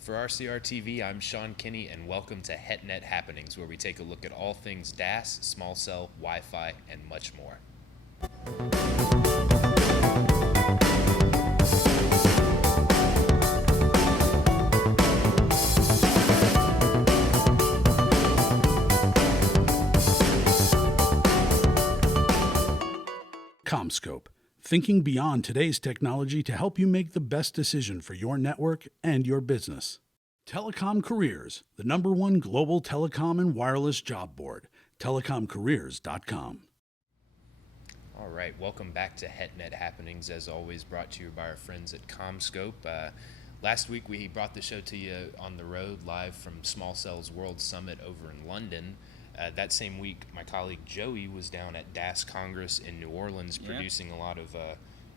For RCR TV, I'm Sean Kinney, and welcome to HetNet Happenings, where we take a look at all things DAS, small cell, Wi-Fi, and much more. CommScope, thinking beyond today's technology to help you make the best decision for your network and your business. Telecom Careers, the #1 global telecom and wireless job board, telecomcareers.com. All right, welcome back to HetNet Happenings, as always brought to you by our friends at CommScope. Last week we brought the show to you on the road live from Small Cells World Summit over in London. That same week, my colleague Joey was down at DAS Congress in New Orleans producing a lot of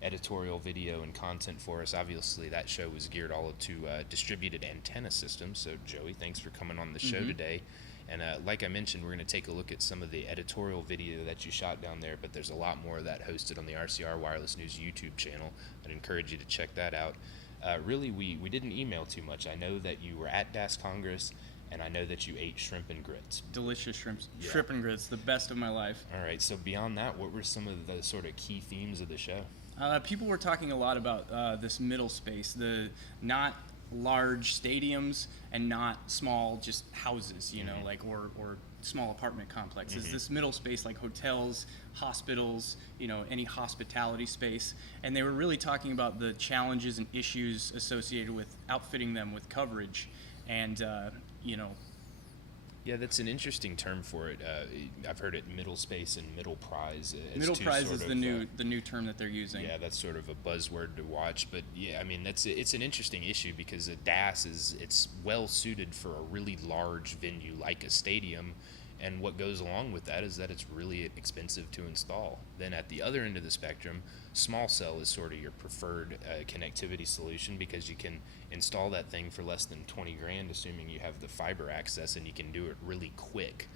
editorial video and content for us. Obviously, that show was geared all to distributed antenna systems. So, Joey, thanks for coming on the show today. And like I mentioned, we're going to take a look at some of the editorial video that you shot down there, but there's a lot more of that hosted on the RCR Wireless News YouTube channel. I'd encourage you to check that out. Really, we didn't email too much. I know that you were at DAS Congress, and I know that you ate shrimp and grits. Delicious shrimp and grits, the best of my life. All right, so beyond that, what were some of the sort of key themes of the show? People were talking a lot about this middle space, the not large stadiums and not small just houses, you know, like or small apartment complexes. This middle space like hotels, hospitals, you know, any hospitality space. And they were really talking about the challenges and issues associated with outfitting them with coverage. And you know, yeah, that's an interesting term for it. I've heard it middle space and middle prize. Middle prize is the new term that they're using. Yeah, that's sort of a buzzword to watch. But yeah, I mean, it's an interesting issue because a DAS it's well suited for a really large venue like a stadium. And what goes along with that is that it's really expensive to install. Then at the other end of the spectrum, small cell is sort of your preferred connectivity solution because you can install that thing for less than 20 grand, assuming you have the fiber access, and you can do it really quick.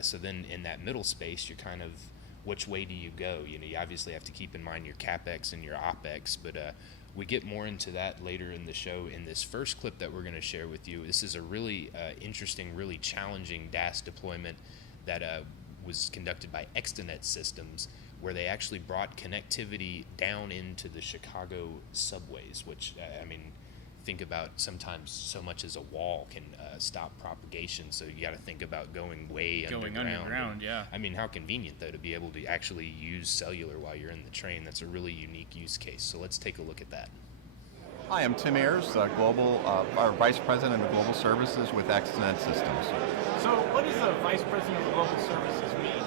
So then in that middle space, you're kind of, which way do you go? You know, you obviously have to keep in mind your CapEx and your OpEx, but we get more into that later in the show. In this first clip that we're going to share with you, this is a really interesting, really challenging DAS deployment that was conducted by ExteNet Systems, where they actually brought connectivity down into the Chicago subways, which, I mean, think about sometimes so much as a wall can stop propagation, so you got to think about going underground. Yeah. I mean, how convenient, though, to be able to actually use cellular while you're in the train. That's a really unique use case, so let's take a look at that. Hi, I'm Tim Ayers, our Vice President of Global Services with ExteNet Systems. So what does a Vice President of Global Services mean?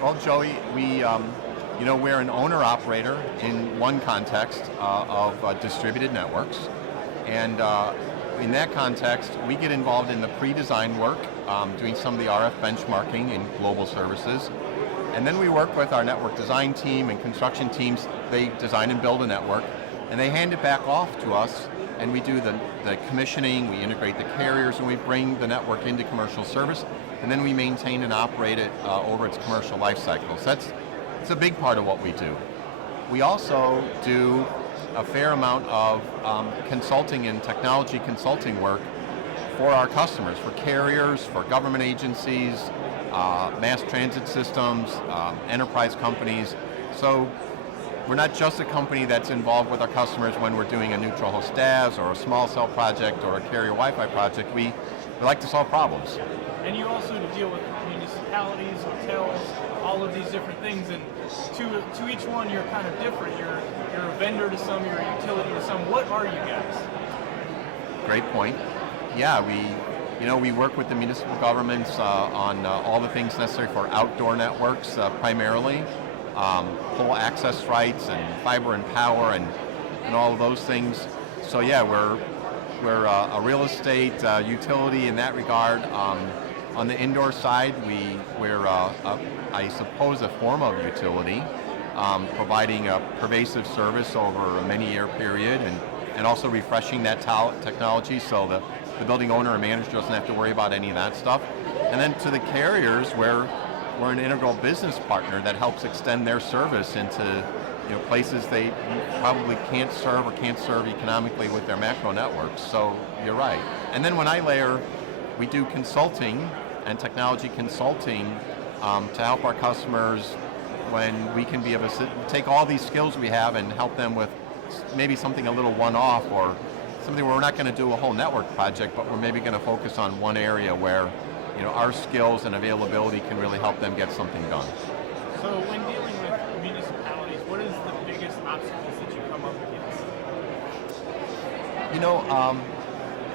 Well, Joey, we're an owner-operator in one context of distributed networks. And in that context, we get involved in the pre-design work, doing some of the RF benchmarking in global services. And then we work with our network design team and construction teams. They design and build a network, and they hand it back off to us, and we do the commissioning, we integrate the carriers, and we bring the network into commercial service, and then we maintain and operate it over its commercial life cycle. So it's a big part of what we do. We also do a fair amount of consulting and technology consulting work for our customers, for carriers, for government agencies, mass transit systems, enterprise companies. So we're not just a company that's involved with our customers when we're doing a neutral host DAS or a small cell project or a carrier Wi-Fi project. We like to solve problems. And you also deal with municipalities, hotels, all of these different things, and to each one you're kind of different. You're a vendor to some, you're a utility to some. What are you guys? Great point. Yeah, we work with the municipal governments on all the things necessary for outdoor networks primarily. Pole access rights and fiber and power and all of those things. So yeah, we're a real estate utility in that regard. On the indoor side, we're I suppose a form of utility, providing a pervasive service over a many-year period and also refreshing that technology so the building owner or manager doesn't have to worry about any of that stuff. And then to the carriers, we're an integral business partner that helps extend their service into places they probably can't serve or can't serve economically with their macro networks. So you're right. And then when I layer, we do consulting and technology consulting to help our customers when we can be able to take all these skills we have and help them with maybe something a little one-off, or something where we're not going to do a whole network project, but we're maybe going to focus on one area where our skills and availability can really help them get something done. So when dealing with municipalities, what is the biggest obstacles that you come up against?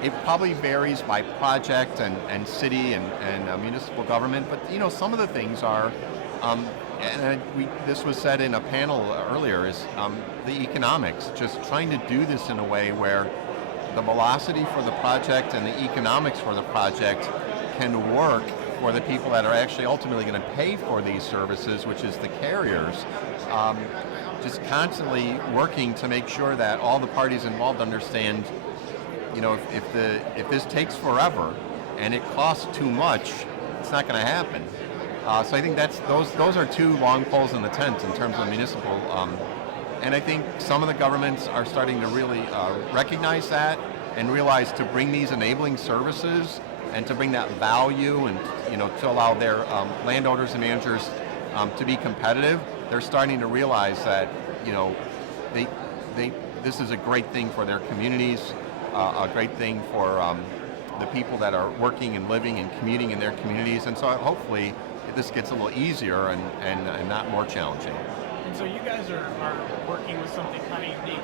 It probably varies by project and city and municipal government, but some of the things are, this was said in a panel earlier, is the economics, just trying to do this in a way where the velocity for the project and the economics for the project can work for the people that are actually ultimately going to pay for these services, which is the carriers. Just constantly working to make sure that all the parties involved understand, if this takes forever and it costs too much, it's not going to happen. So I think those are two long poles in the tent in terms of municipal. And I think some of the governments are starting to really recognize that and realize to bring these enabling services and to bring that value and to allow their landowners and managers to be competitive. They're starting to realize that this is a great thing for their communities, a great thing for the people that are working and living and commuting in their communities. And so hopefully this gets a little easier and not more challenging. And so you guys are working with something kind of unique.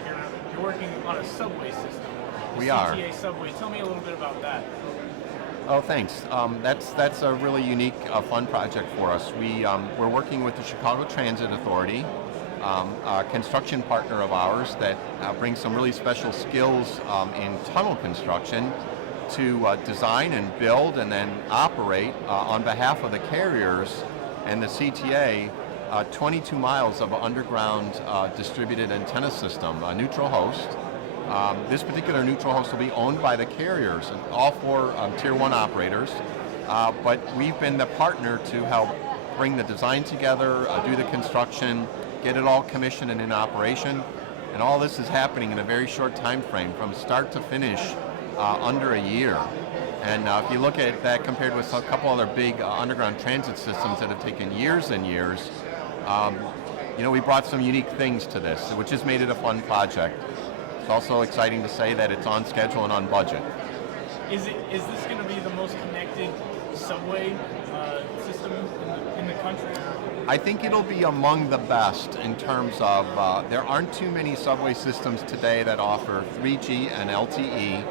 You're working on a subway system. We are. CTA subway. Tell me a little bit about that. Oh, thanks. That's a really unique, fun project for us. We're working with the Chicago Transit Authority, a construction partner of ours that brings some really special skills in tunnel construction to design and build and then operate on behalf of the carriers and the CTA 22 miles of underground distributed antenna system, a neutral host. This particular neutral host will be owned by the carriers, and all four Tier 1 operators, but we've been the partner to help bring the design together, do the construction, get it all commissioned and in operation, and all this is happening in a very short time frame, from start to finish, under a year. And if you look at that compared with a couple other big underground transit systems that have taken years and years, we brought some unique things to this, which has made it a fun project. It's also exciting to say that it's on schedule and on budget. Is this going to be the most connected subway system in the country? I think it'll be among the best in terms of there aren't too many subway systems today that offer 3G and LTE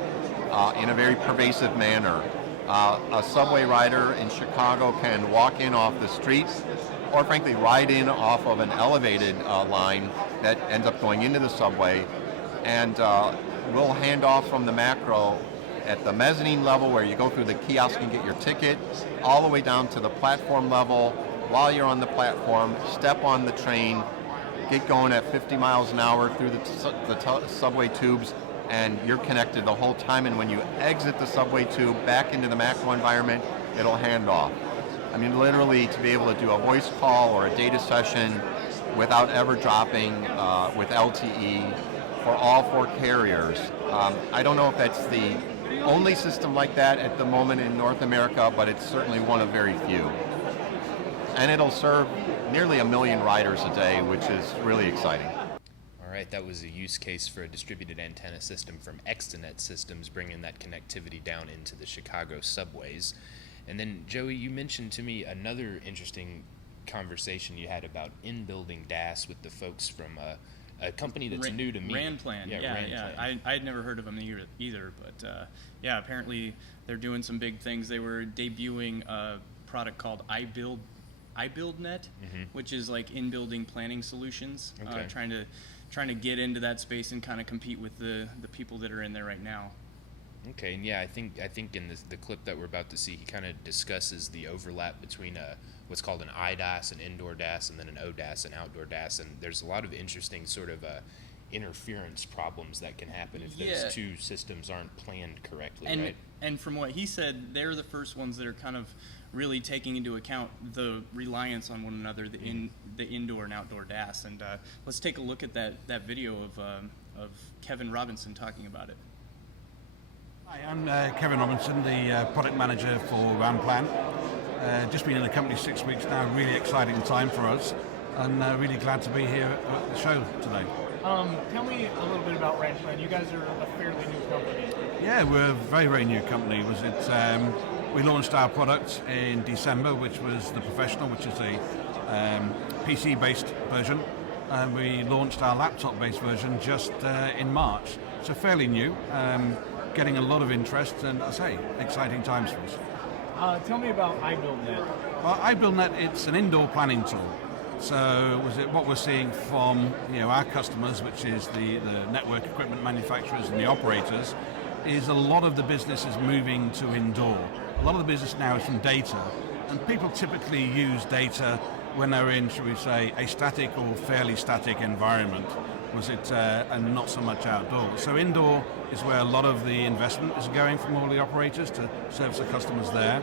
in a very pervasive manner. A subway rider in Chicago can walk in off the street, or frankly ride in off of an elevated line that ends up going into the subway, and we'll hand off from the macro at the mezzanine level where you go through the kiosk and get your ticket, all the way down to the platform level. While you're on the platform, step on the train, get going at 50 miles an hour through the subway tubes, and you're connected the whole time. And when you exit the subway tube back into the macro environment, it'll hand off. I mean, literally, to be able to do a voice call or a data session without ever dropping with LTE for all four carriers. I don't know if that's the only system like that at the moment in North America, but it's certainly one of very few. And it'll serve nearly 1 million riders a day, which is really exciting. All right, that was a use case for a distributed antenna system from ExteNet Systems, bringing that connectivity down into the Chicago subways. And then, Joey, you mentioned to me another interesting conversation you had about in-building DAS with the folks from a company that's new to me. Ranplan. Yeah. I had never heard of them either, but apparently they're doing some big things. They were debuting a product called iBuildNet, which is like in-building planning solutions. Okay. Trying to get into that space and kind of compete with the people that are in there right now. Okay, and I think in the clip that we're about to see, he kind of discusses the overlap between what's called an IDAS, an indoor DAS, and then an ODAS, an outdoor DAS, and there's a lot of interesting sort of interference problems that can happen if Yeah. those two systems aren't planned correctly, And right? and from what he said, they're the first ones that are kind of really taking into account the reliance on one another, the indoor and outdoor DAS. And let's take a look at that video of Kevin Robinson talking about it. Hi, I'm Kevin Robinson, the product manager for Ramplan. Just been in the company 6 weeks now, really exciting time for us, and really glad to be here at the show today. Tell me a little bit about Ramplan. You guys are a fairly new company. Yeah, we're a very, very new company. We launched our product in December, which was the Professional, which is a PC-based version, and we launched our laptop-based version just in March. So fairly new, getting a lot of interest, and I say, exciting times for us. Tell me about iBuildNet. Well, iBuildNet, it's an indoor planning tool. So what we're seeing from our customers, which is the network equipment manufacturers and the operators, is a lot of the business is moving to indoor. A lot of the business now is from data, and people typically use data when they're in, shall we say, a static or fairly static environment, and not so much outdoor. So indoor is where a lot of the investment is going from all the operators to service the customers there.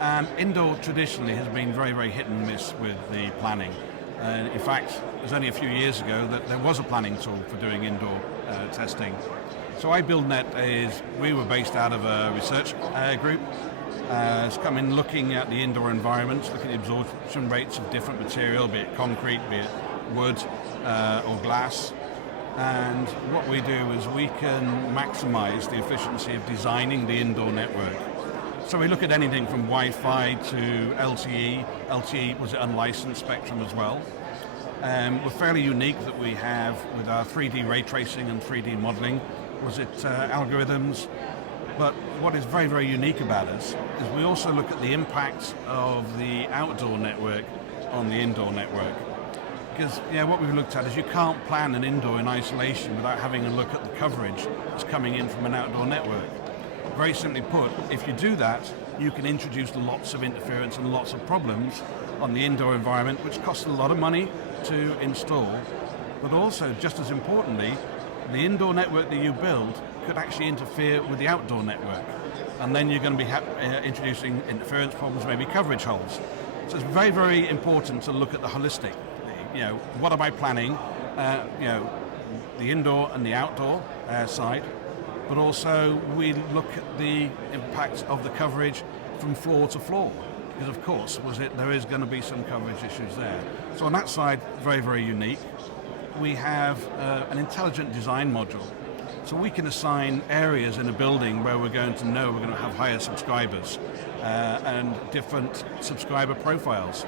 And indoor traditionally has been very, very hit and miss with the planning. In fact, it was only a few years ago that there was a planning tool for doing indoor testing. So iBuildNet we were based out of a research group. It's come in looking at the indoor environments, looking at the absorption rates of different material, be it concrete, be it wood or glass. And what we do is we can maximize the efficiency of designing the indoor network. So we look at anything from Wi-Fi to LTE. LTE was unlicensed spectrum as well. We're fairly unique that we have with our 3D ray tracing and 3D modeling, algorithms. But what is very, very unique about us is we also look at the impact of the outdoor network on the indoor network. Because what we've looked at is you can't plan an indoor in isolation without having a look at the coverage that's coming in from an outdoor network. Very simply put, if you do that, you can introduce lots of interference and lots of problems on the indoor environment, which costs a lot of money to install, but also, just as importantly, the indoor network that you build could actually interfere with the outdoor network. And then you're going to be introducing interference problems, maybe coverage holes. So it's very, very important to look at the holistic. What am I planning? The indoor and the outdoor side. But also we look at the impact of the coverage from floor to floor, because of course there is going to be some coverage issues there. So on that side, very, very unique. We have an intelligent design module. So we can assign areas in a building where we're going to know we're going to have higher subscribers and different subscriber profiles.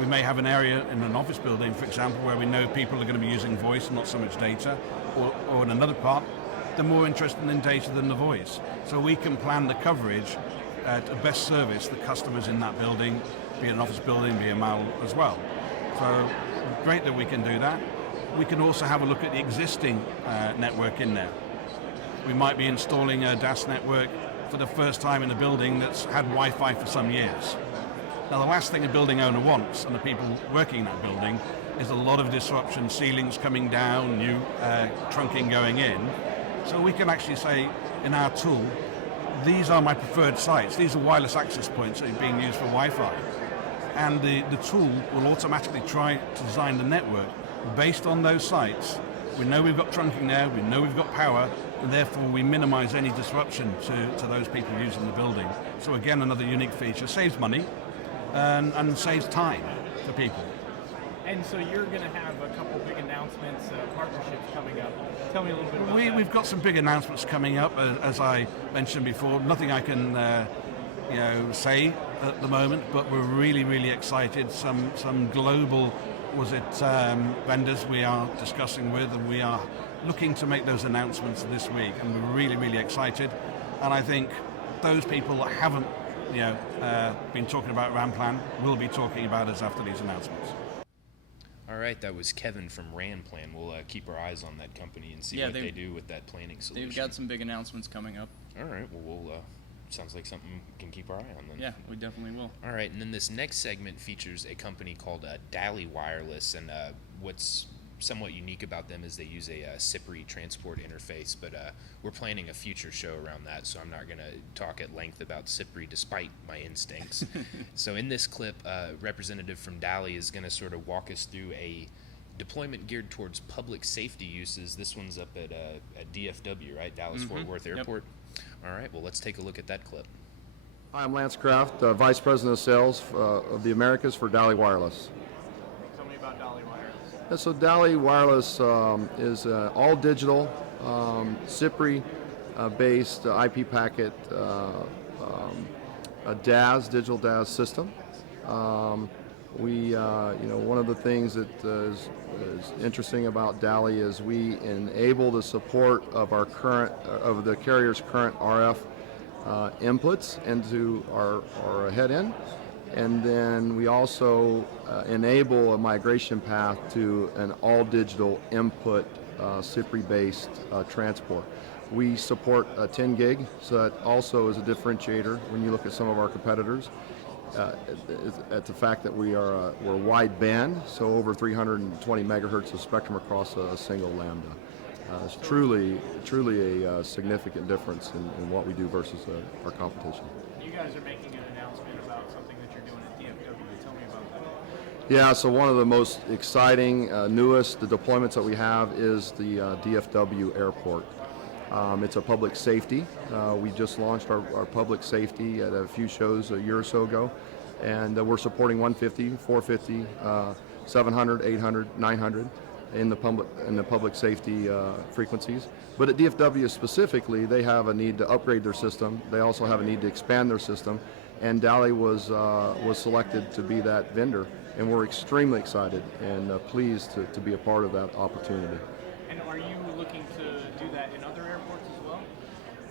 We may have an area in an office building, for example, where we know people are going to be using voice and not so much data, or in another part, they're more interested in data than the voice. So we can plan the coverage to best service the customers in that building, be it an office building, be a mall as well. So great that we can do that. We can also have a look at the existing network in there. We might be installing a DAS network for the first time in a building that's had Wi-Fi for some years. Now the last thing a building owner wants, and the people working in that building, is a lot of disruption, ceilings coming down, new trunking going in. So we can actually say in our tool, these are my preferred sites. These are wireless access points that are being used for Wi-Fi. And the tool will automatically try to design the network based on those sites. We know we've got trunking there, we know we've got power, and therefore we minimize any disruption to those people using the building. So again, another unique feature. Saves money and saves time for people. And so you're going to have a couple big announcements, partnerships coming up. Tell me a little bit about that. We've got some big announcements coming up, as I mentioned before. Nothing I can say at the moment, but we're really, really excited. Some global vendors we are discussing with, and we are looking to make those announcements this week, and we're really, really excited. And I think those people that haven't been talking about Ramplan will be talking about us after these announcements. All right, that was Kevin from Ramplan. We'll keep our eyes on that company and see what they do with that planning solution. They've got some big announcements coming up. All right, well, sounds like something we can keep our eye on then. Yeah, we definitely will. All right, and then this next segment features a company called Dolly Wireless, and what's somewhat unique about them is they use a CPRI transport interface, but we're planning a future show around that, so I'm not going to talk at length about CPRI despite my instincts. So in this clip, representative from Dali is going to sort of walk us through a deployment geared towards public safety uses. This one's up at DFW, right? Dallas Fort Worth Airport. All right, well, let's take a look at that clip. Hi, I'm Lance Kraft, Vice President of Sales of the Americas for Dolly Wireless. Tell me about Dolly Wireless. Yeah, so Dolly Wireless is all digital, CPRI-based IP packet a DAS, digital DAS system. One of the things that is interesting about Dali is we enable the support of of the carrier's current RF inputs into our head end, and then we also enable a migration path to an all digital input CPRI-based transport. We support 10 gig, so that also is a differentiator when you look at some of our competitors. At the fact that we're wide band, so over 320 megahertz of spectrum across a single lambda. It's truly a significant difference in what we do versus our competition. You guys are making an announcement about something that you're doing at DFW. Tell me about that. Yeah, so one of the most exciting, newest deployments that we have is the DFW airport. It's a public safety. We just launched our public safety at a few shows a year or so ago, and we're supporting 150, 450, 700, 800, 900 in the public safety frequencies. But at DFW specifically, they have a need to upgrade their system. They also have a need to expand their system, and Dali was selected to be that vendor, and we're extremely excited and pleased to be a part of that opportunity. And are you looking to do that in other airports as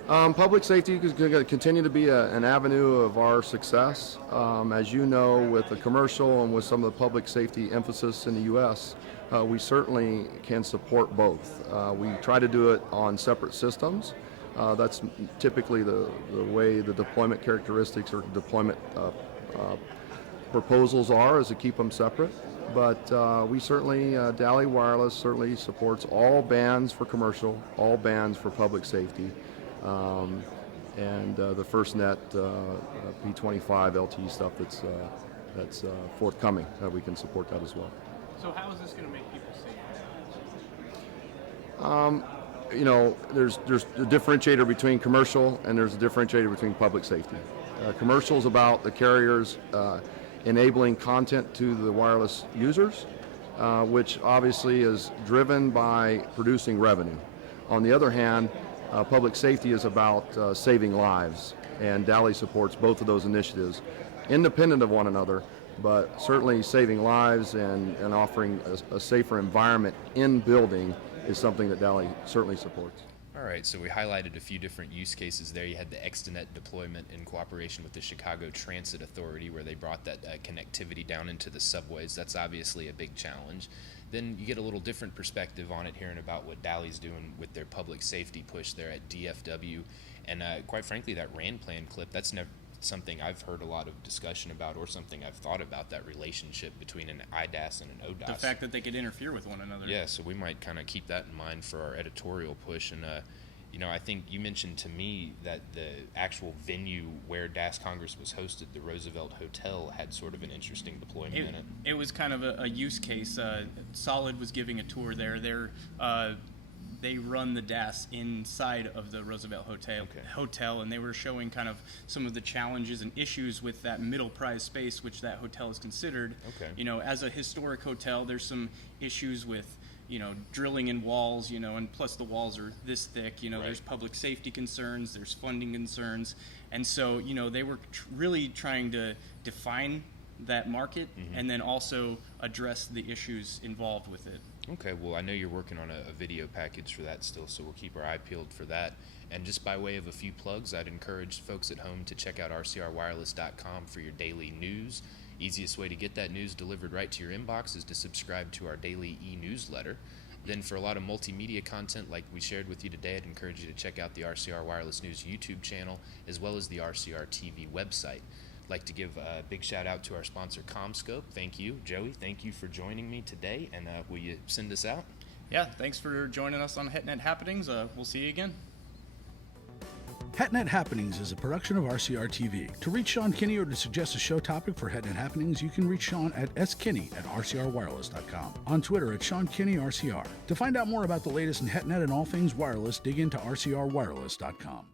well? Public safety is going to continue to be an avenue of our success. As you know, with the commercial and with some of the public safety emphasis in the U.S., we certainly can support both. We try to do it on separate systems. That's typically the way the deployment characteristics or deployment proposals are, is to keep them separate. But we certainly, Dali Wireless certainly supports all bands for commercial, all bands for public safety, and the FirstNet P25 LTE stuff that's forthcoming. We can support that as well. So how is this going to make people safe? There's a differentiator between commercial and there's a differentiator between public safety. Commercial is about the carriers enabling content to the wireless users, which obviously is driven by producing revenue. On the other hand, public safety is about saving lives, and Dali supports both of those initiatives, independent of one another, but certainly saving lives and offering a safer environment in building is something that Dali certainly supports. All right, so we highlighted a few different use cases there. You had the ExteNet deployment in cooperation with the Chicago Transit Authority, where they brought that connectivity down into the subways. That's obviously a big challenge. Then you get a little different perspective on it, hearing about what Dali's doing with their public safety push there at DFW. And quite frankly, that RAN plan clip, that's never something I've heard a lot of discussion about, or something I've thought about, that relationship between an IDAS and an ODAS. The fact that they could interfere with one another. Yeah, so we might kind of keep that in mind for our editorial push. And I think you mentioned to me that the actual venue where DAS Congress was hosted, the Roosevelt Hotel, had sort of an interesting deployment in it. It was kind of a use case. Solid was giving a tour there. They run the DAS inside of the Roosevelt Hotel, and they were showing kind of some of the challenges and issues with that middle prize space, which that hotel is considered. Okay. As a historic hotel, there's some issues with drilling in walls, and plus the walls are this thick, Right. There's public safety concerns, there's funding concerns, and so, they were really trying to define that market and then also address the issues involved with it. Okay, well, I know you're working on a video package for that still, so we'll keep our eye peeled for that. And just by way of a few plugs, I'd encourage folks at home to check out rcrwireless.com for your daily news. Easiest way to get that news delivered right to your inbox is to subscribe to our daily e-newsletter. Then for a lot of multimedia content like we shared with you today, I'd encourage you to check out the RCR Wireless News YouTube channel, as well as the RCR TV website. like to give a big shout out to our sponsor, CommScope. Thank you, Joey. Thank you for joining me today. And will you send us out? Yeah, thanks for joining us on HetNet Happenings. We'll see you again. HetNet Happenings is a production of RCR TV. To reach Sean Kinney or to suggest a show topic for HetNet Happenings, you can reach Sean at skinney@rcrwireless.com. On Twitter at Sean Kinney RCR. To find out more about the latest in HetNet and all things wireless, dig into rcrwireless.com.